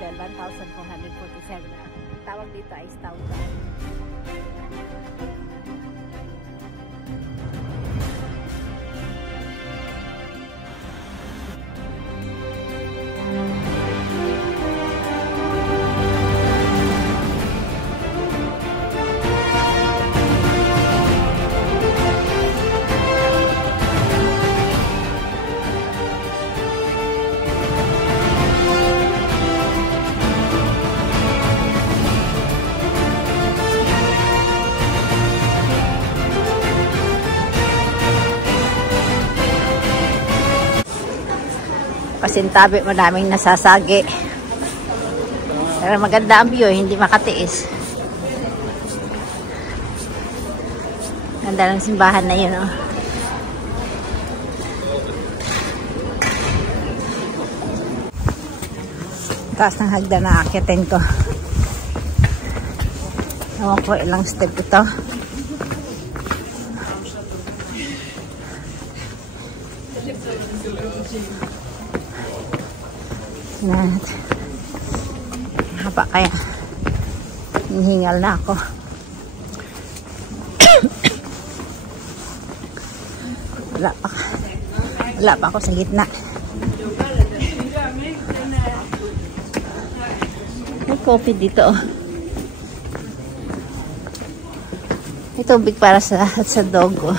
level 1,447. Tawag dito ay Stoughton. Pasintabi, madaming nasasagi. Pero maganda ang view, hindi makatiis. Ganda ng simbahan na yun, oh. Taas ng hagdan na akitin ko. Ewan ko ilang step ito. Haba kaya hihingal na ako. wala pa ako sa gitna. May coffee dito, oh. May tubig para sa dog, oh.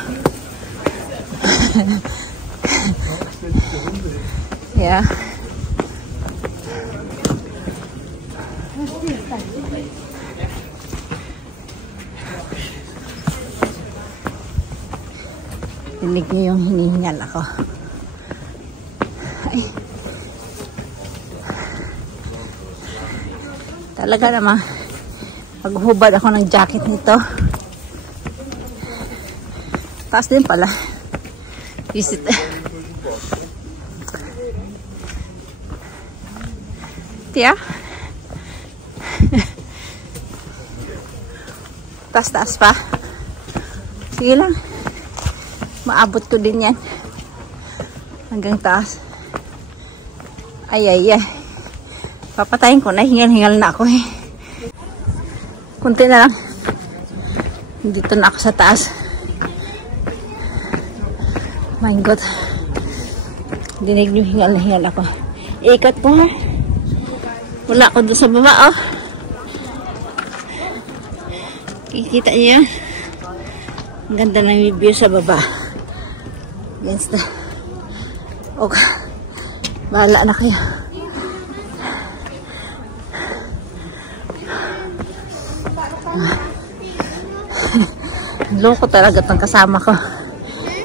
Yeah. Tinig niyo yung hinihingal ako. Ay. Talaga naman, maghubad ako ng jacket nito. Taas din pala. Visit. Tia? Taas-taas pa. Sige lang. Maabot ko din yan. Hanggang taas. Ay. Papatayin ko na. Hingal-hingal na ako, eh. Kunti na lang. Dito na ako sa taas. My God. Dinig nyo, hingal-hingal ako. Ikat po, ha. Wala ako doon sa baba, oh. Kikita niyo yan. Ang ganda ng view sa baba. Against the... Okay. Bahala na kayo. Loko talaga itong kasama ko.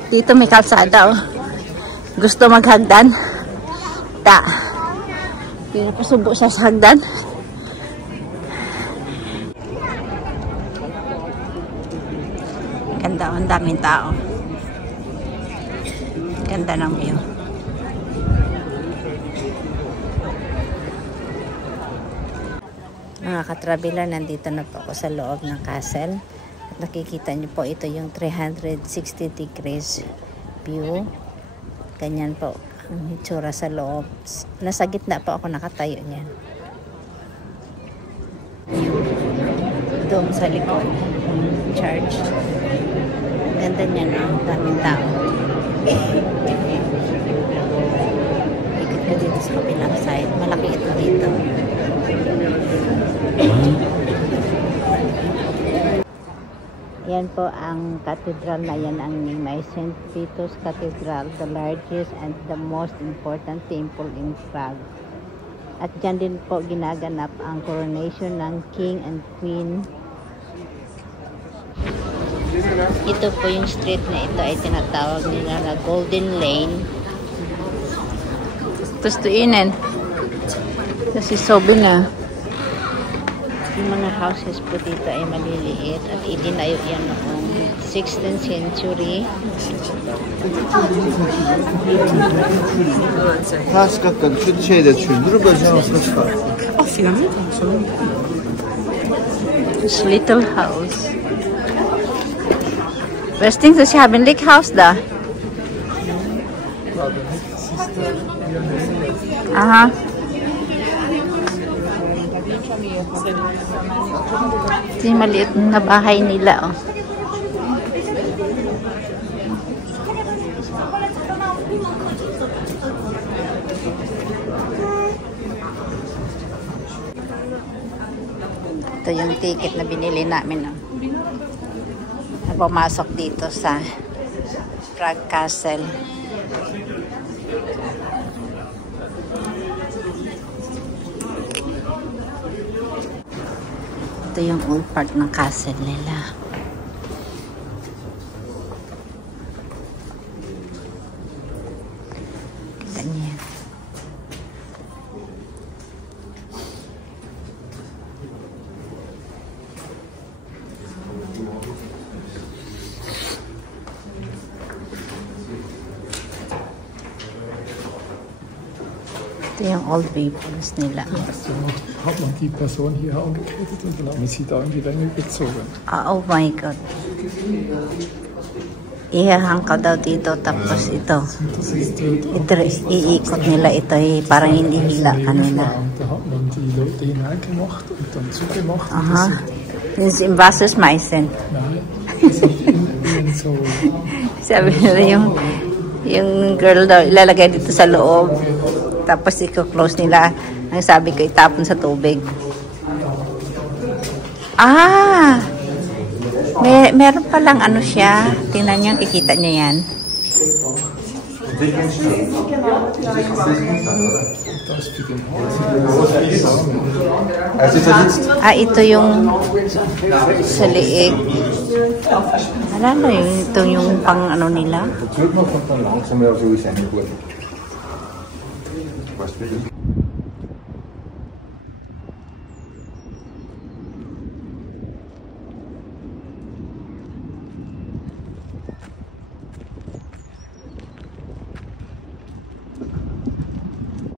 Dito may kalsada, oh. Gusto maghagdan. Pero pasubo siya sa hagdan. Ganda, ang daming tao. Ganda ng view. Mga katraveler, nandito na po ako sa loob ng castle. At nakikita niyo po, ito yung 360 degrees view. Ganyan po ang hitsura sa loob. Nasa gitna po ako nakatayo niyan. Doon sa likod. Church. Ganda niyan, ang daming tao. Ikot ko dito sa kabilang side. Malaki ito dito. Yan po ang cathedral na yan, ang may St. Peter's Cathedral, the largest and the most important temple in Prague. At dyan din po ginaganap ang coronation ng King and Queen. Ito po yung street na ito ay tinatawag nila na Golden Lane. Tustuinin. Kasi sobe na. Yung mga houses po dito ay maliliit at itinayo yan noong 16th century. This little house. Vesting sa Shabin Lake House da. Aha. Ito yung maliit na bahay nila, oh. Ito yung ticket na binili namin, oh. Na pumasok dito sa Prague Castle. Ito yung old part ng castle nila. Kita niya. Ito yung old peoples nila. Hat man die Person hier angekettet und dann haben sie da in die Länge gezogen. Oh my God. Ihahang ka daw dito, tapos ito. Ito, iikot nila ito, parang hindi hila kanila. Da hat man die Leute hineingemacht und dann zugemacht. Aha. Sind sie im Wasser schmeißen? Nein, das hat innen so... Sabi nila yung girl daw, ilalagay dito sa loob. Tapos i-close nila. Ang sabi ko, itapon sa tubig. Ah! Meron palang ano siya. Tingnan niyo, kikita niyo yan. Ah, ito yung sa liig. Alam mo yun, ito yung pang ano nila.